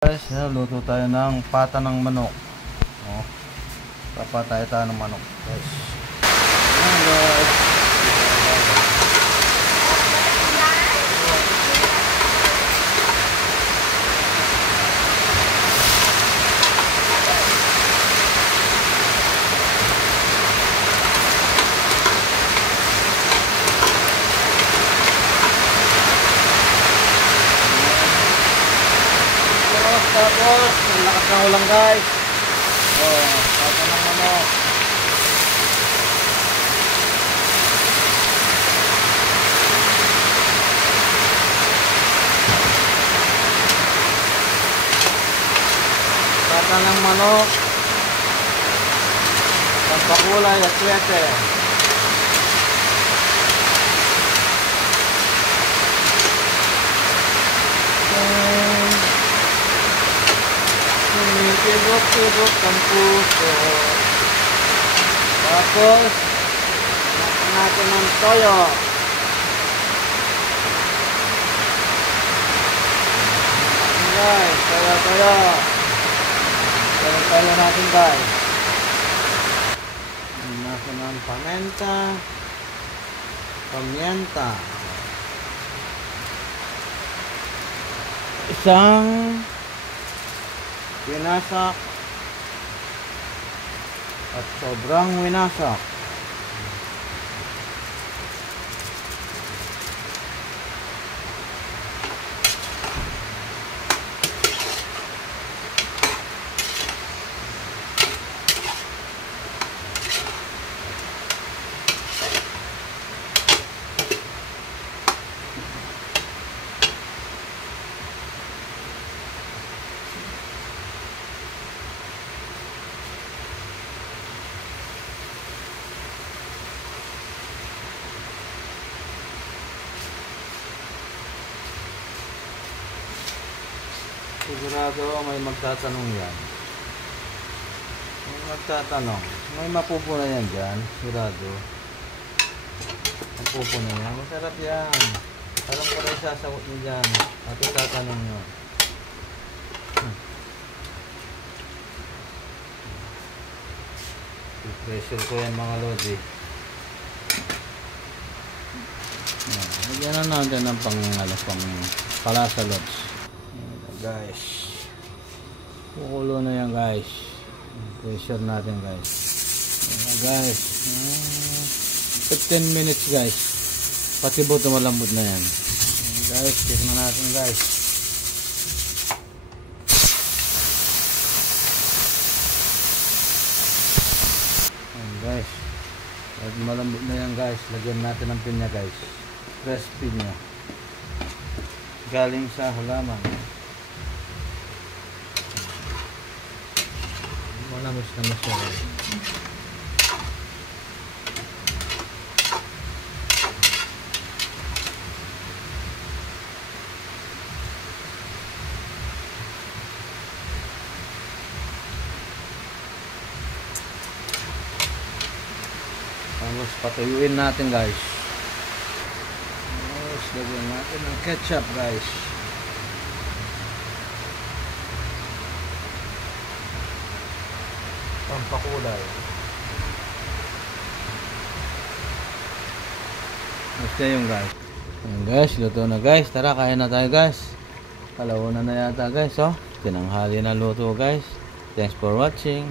Guys, luto tayo ng pata ng manok. Oh, papatay tayo ng manok, guys. Ayan, guys. Tapos, ang lakas ng ulang, guys. Oh, pata ng manok. Pata ng manok. Pampakulay at swete. Tibok-tibok ang puso. Tapos natin natin ng toyo. Guys, toyo. Toyo natin, guys. Natin ng pamienta. Isang winasak at sobrang winasak. Sigurado may magtatanong yan. May magtatanong. May mapupuna yan dyan. Sigurado. Mapupuna yan. Masarap yan. Alam ko na isasagot nyo dyan. At itatanong nyo. I-pressure ko yan, mga lodi. Lagyan na natin ng pang palasa, lods. Guys, kukulo na yan, guys. Pressure natin, guys. Guys, 15 minutes, guys. Pati buto malambot na yan, guys. Check na natin, guys. Ayan, guys. Pati malambot na yan, guys. Lagyan natin ng pinya, guys. Fresh pinya galing sa halaman. Manamis na masarap. Tapos patuyuin natin, guys. Tapos lagyan natin ng ketchup, guys. Pampakulay. Basta yung, guys. Ayan, guys, luto na, guys. Tara, kain na tayo, guys. Kalaunan na yata, guys. Oh, tinanghali na luto, guys. Thanks for watching.